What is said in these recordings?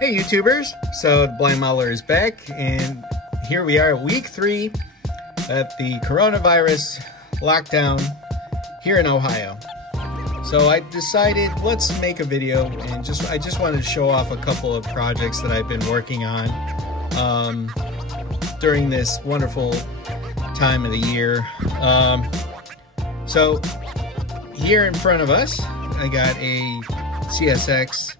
Hey YouTubers, so the Blind Modeler is back, and here we are at week 3 at the coronavirus lockdown here in Ohio. So I decided let's make a video, and I just wanted to show off a couple of projects that I've been working on during this wonderful time of the year. So here in front of us I got a CSX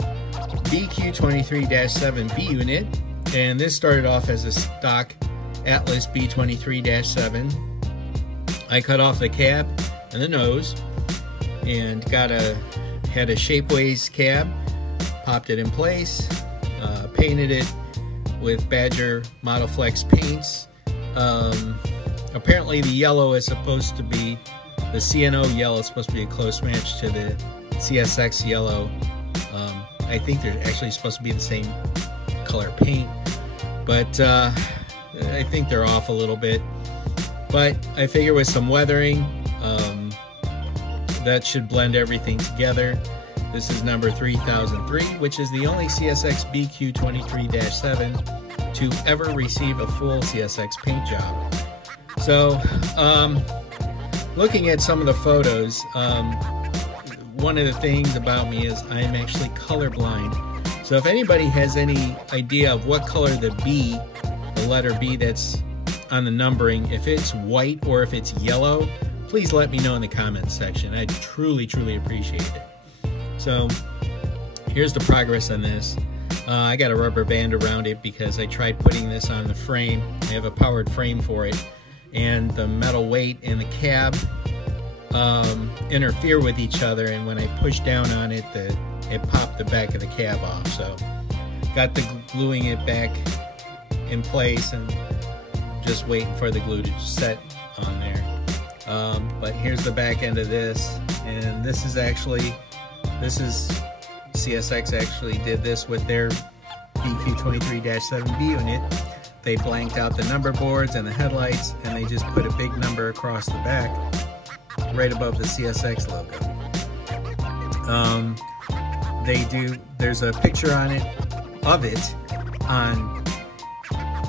BQ23-7B unit, and this started off as a stock Atlas B23-7. I cut off the cab and the nose and had a Shapeways cab, popped it in place, painted it with Badger Model Flex paints. Apparently the yellow is supposed to be, the CNO yellow is supposed to be a close match to the CSX yellow. I think they're actually supposed to be the same color paint, but I think they're off a little bit. But I figure with some weathering, that should blend everything together. This is number 3003, which is the only CSX BQ23-7 to ever receive a full CSX paint job. So, looking at some of the photos, one of the things about me is I am actually colorblind. So if anybody has any idea of what color the B, the letter B that's on the numbering, if it's white or if it's yellow, please let me know in the comments section. I'd truly appreciate it. So here's the progress on this. I got a rubber band around it because I tried putting this on the frame. I have a powered frame for it, and the metal weight and the cab interfere with each other, and when I push down on it, it popped the back of the cab off. So got the gluing it back in place and just waiting for the glue to set on there. But here's the back end of this, and this is CSX actually did this with their BQ23-7B unit. They blanked out the number boards and the headlights, and they just put a big number across the back right above the CSX logo. There's a picture on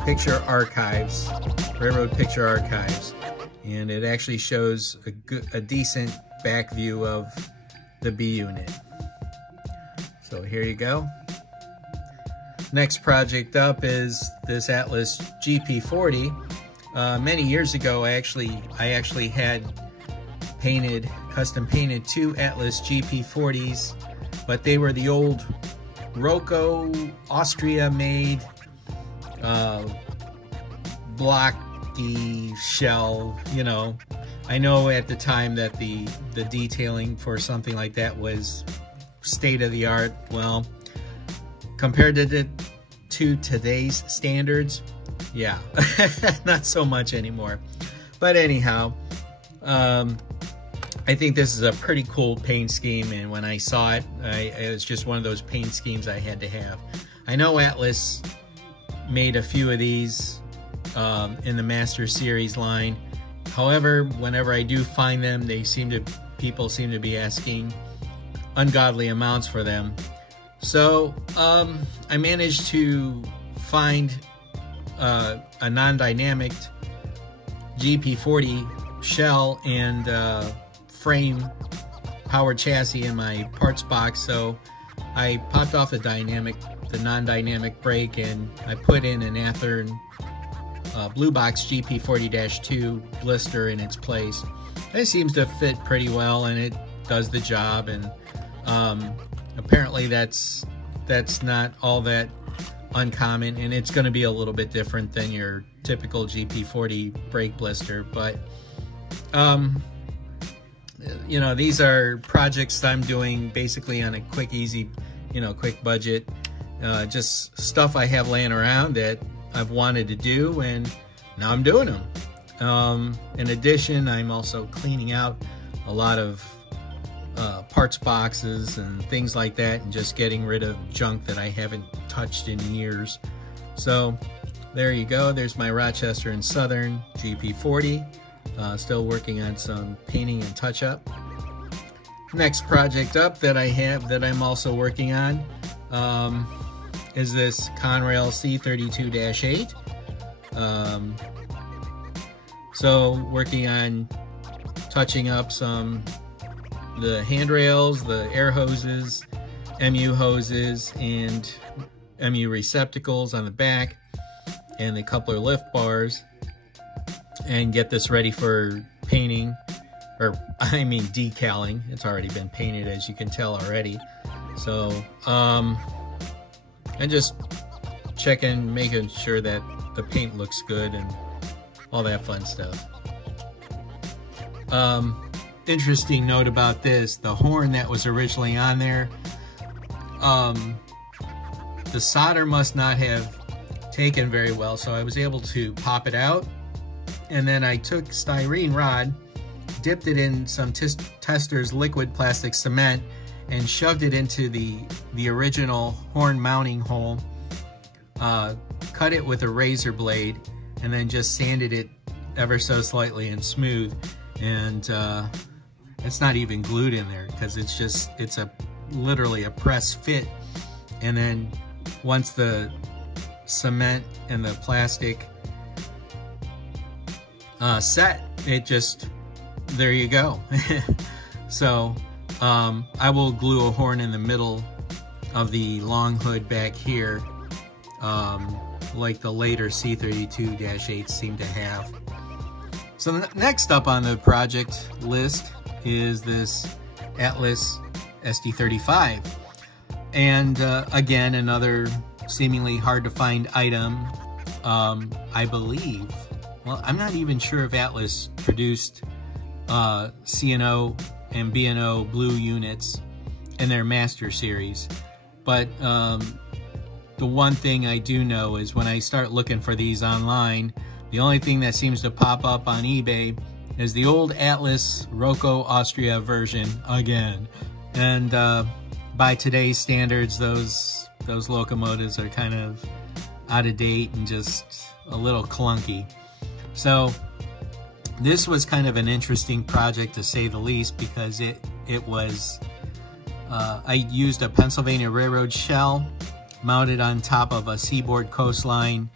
Picture Archives, Railroad Picture Archives, and it actually shows a decent back view of the B unit. So here you go. Next project up is this Atlas GP40. Many years ago, I actually had custom painted 2 Atlas GP40s, but they were the old Rocco, Austria made blocky shell. You know, I know at the time that the detailing for something like that was state of the art. Well, compared to today's standards, yeah, not so much anymore. But anyhow, I think this is a pretty cool paint scheme, and when I saw it, it was just one of those paint schemes I had to have. I know Atlas made a few of these in the Master Series line. However, whenever I do find them, people seem to be asking ungodly amounts for them. So I managed to find a non-dynamic GP40 shell and frame powered chassis in my parts box. So I popped off the non-dynamic brake, and I put in an Athearn Blue Box GP40-2 blister in its place. It seems to fit pretty well, and it does the job. And apparently that's not all that uncommon, and it's going to be a little bit different than your typical GP40 brake blister. But you know, these are projects I'm doing basically on a quick, easy, quick budget. Just stuff I have laying around that I've wanted to do, and now I'm doing them. In addition, I'm also cleaning out a lot of parts boxes and things like that, and just getting rid of junk that I haven't touched in years. So there you go. There's my Rochester and Southern GP40. Still working on some painting and touch-up. Next project up that I have that I'm also working on is this Conrail C32-8. So working on touching up the handrails, the air hoses, MU hoses, and MU receptacles on the back, and the coupler lift bars, and get this ready for painting, or I mean decaling. It's already been painted, as you can tell already. So and just checking, making sure that the paint looks good and all that fun stuff. Interesting note about this, the horn that was originally on there, the solder must not have taken very well, so I was able to pop it out, and then I took styrene rod, dipped it in some Tester's liquid plastic cement, and shoved it into the original horn mounting hole, cut it with a razor blade, and then just sanded it ever so slightly and smooth. And it's not even glued in there, because it's literally a press fit. And then once the cement and the plastic set, it just, there you go. So I will glue a horn in the middle of the long hood back here, like the later C32-8s seem to have. So next up on the project list is this Atlas SD35. And again, another seemingly hard to find item. I believe, well, I'm not even sure if Atlas produced C&O and B&O blue units in their Master Series. But the one thing I do know is when I start looking for these online, the only thing that seems to pop up on eBay is the old Atlas Rocco Austria version again. And by today's standards, those locomotives are kind of out of date and just a little clunky. So this was kind of an interesting project, to say the least, because it was, I used a Pennsylvania Railroad shell mounted on top of a Seaboard Coastline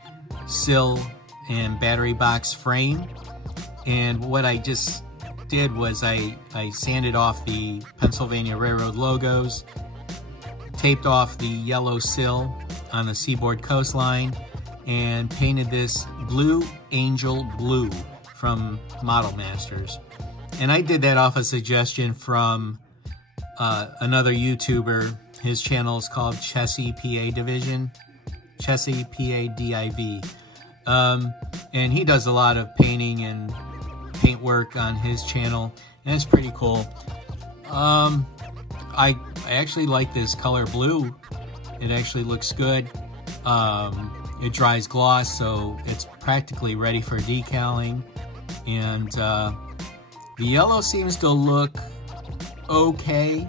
sill and battery box frame. And what I just did was I sanded off the Pennsylvania Railroad logos, taped off the yellow sill on the Seaboard Coastline, and painted this Blue Angel Blue from Model Masters. And I did that off a suggestion from another YouTuber. His channel is called Chessie PA Division, Chessie PA DIV. And he does a lot of painting and paint work on his channel, and it's pretty cool. I actually like this color blue. It actually looks good. It dries gloss, so it's practically ready for decaling. And the yellow seems to look okay,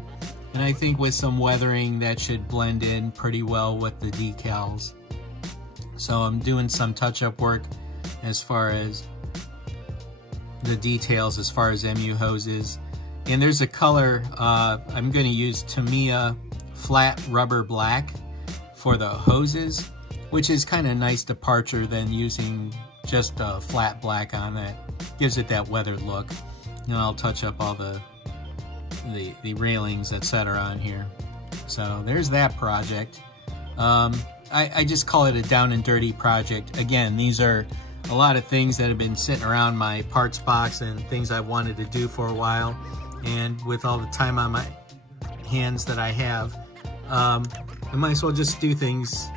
and I think with some weathering that should blend in pretty well with the decals. So I'm doing some touch-up work as far as the details, as far as MU hoses. And there's a color, I'm going to use Tamiya flat rubber black for the hoses, which is kind of nice departure than using just a flat black on that. Gives it that weathered look. And I'll touch up all the railings, etc. on here. So there's that project. I just call it a down and dirty project. Again, these are a lot of things that have been sitting around my parts box and things I've wanted to do for a while. And with all the time on my hands that I have, I might as well just do things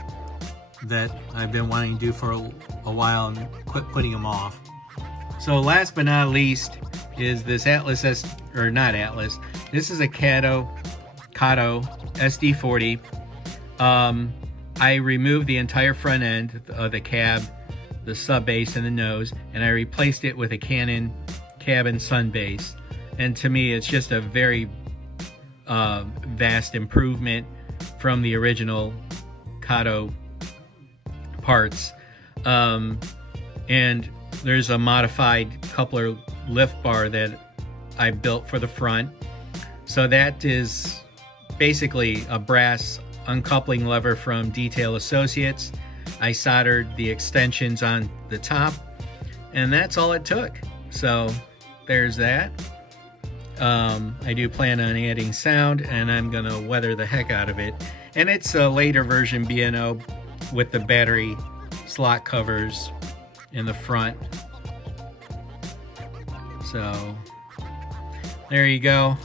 that I've been wanting to do for a while and quit putting them off. So last but not least is this Atlas, this is a Kato SD40. I removed the entire front end of the cab, the sub base, and the nose, and I replaced it with a Canon cabin sun base. And to me, it's just a very vast improvement from the original Kato parts. And there's a modified coupler lift bar that I built for the front. So that is basically a brass uncoupling lever from Detail Associates. I soldered the extensions on the top, and that's all it took. So there's that. I do plan on adding sound, and I'm gonna weather the heck out of it. And it's a later version B&O with the battery slot covers in the front. So there you go.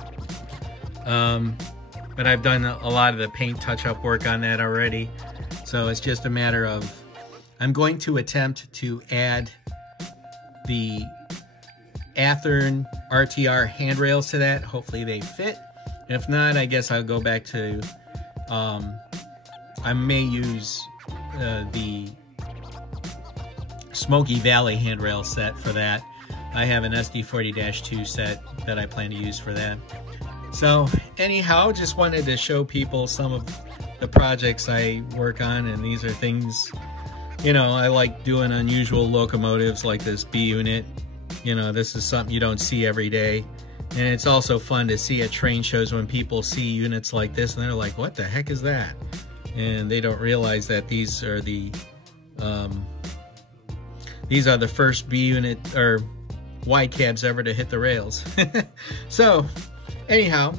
But I've done a lot of the paint touch-up work on that already. So it's just a matter of, I'm going to attempt to add the Athearn RTR handrails to that. Hopefully they fit. If not, I guess I'll go back to, I may use the Smoky Valley handrail set for that. I have an SD40-2 set that I plan to use for that. So anyhow, just wanted to show people some of the projects I work on, and these are things, you know, I like doing unusual locomotives like this B unit. You know, this is something you don't see every day. And it's also fun to see at train shows when people see units like this and they're like, what the heck is that? And they don't realize that these are the first B unit or Y cabs ever to hit the rails. So anyhow,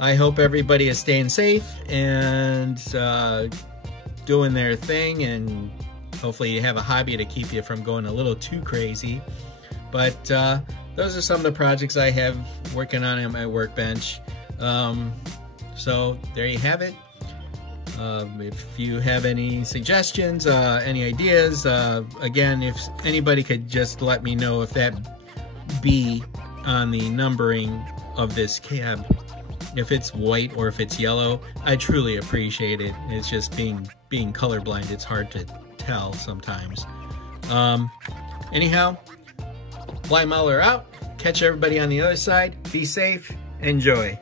I hope everybody is staying safe and doing their thing, and hopefully you have a hobby to keep you from going a little too crazy. But those are some of the projects I have working on at my workbench. So there you have it. If you have any suggestions, any ideas, again, if anybody could just let me know if that B on the numbering of this cab, if it's white or if it's yellow, I truly appreciate it. It's just being colorblind, it's hard to tell sometimes. Anyhow, Fly Mauler out. Catch everybody on the other side. Be safe. Enjoy.